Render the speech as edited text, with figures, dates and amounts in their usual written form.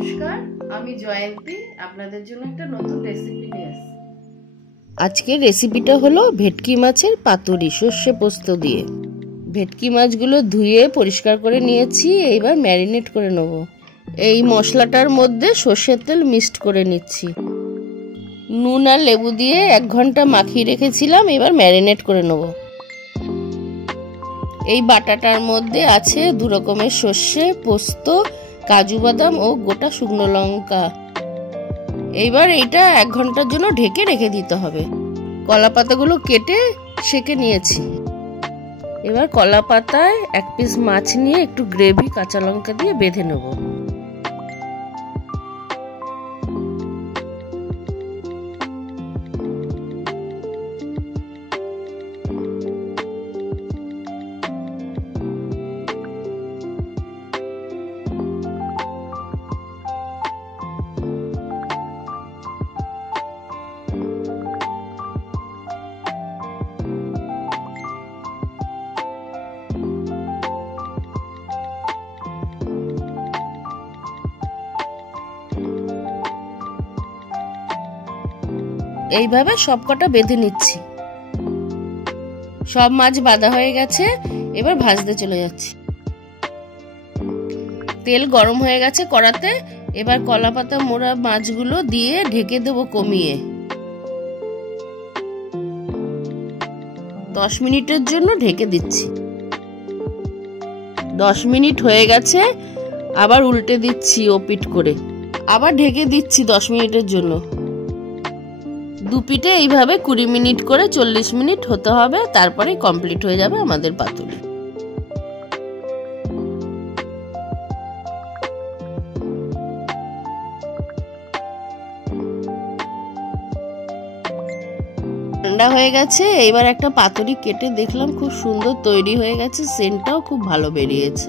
নমস্কার, আমি জয়ন্তী আপনাদের জন্য একটা নতুন রেসিপি নিয়ে এসেছি। আজকের রেসিপিটা হলো ভেটকি মাছের পাতুরি সর্ষে পোস্ত দিয়ে। ভেটকি মাছগুলো ধুয়ে পরিষ্কার করে নিয়েছি, এইবার ম্যারিনেট করে নেব। এই মশলাটার মধ্যে সর্ষের তেল মিক্সড করে নিচ্ছি। নুন আর লেবু দিয়ে 1 ঘন্টা মাখিয়ে রেখেছিলাম, এবার ম্যারিনেট করে নেব। এই বাটাটার মধ্যে আছে 2 রকমের সর্ষে, পোস্ত, কাজু বাদাম ও গোটা শুকনো লঙ্কা। এইবার এইটা 1 ঘন্টার জন্য ঢেকে রেখে দিতে হবে। কলা পাতাগুলো কেটে সেঁকে নিয়েছি। এবার কলা পাতায় 1 পিস মাছ নিয়ে একটু গ্রেভি কাঁচা লঙ্কা দিয়ে বেঁধে নেব। এইভাবে সবকটা বেঁধে নিচ্ছি। সব মাছ বাঁধা হয়ে গেছে, এবার ভাজতে চলে যাচ্ছি। তেল গরম হয়ে গেছে কড়াতে, এবার কলা পাতা মোড়া মাছগুলো দিয়ে ঢেকে দেবো কমিয়ে। 10 মিনিটের জন্য ঢেকে দিচ্ছি। 10 মিনিট হয়ে গেছে, আবার উল্টে দিচ্ছি ওপিট করে। আবার ঢেকে দিচ্ছি 10 মিনিটের জন্য। দুপিঠে এইভাবে 20 মিনিট করে 40 মিনিট হতে হবে, তারপরে কমপ্লিট হয়ে যাবে আমাদের পাতুরি। ঠান্ডা হয়ে গেছে, এইবার একটা পাতুরি কেটে দেখলাম খুব সুন্দর তৈরি হয়ে গেছে, সেন্টটাও খুব ভালো বেরিয়েছে।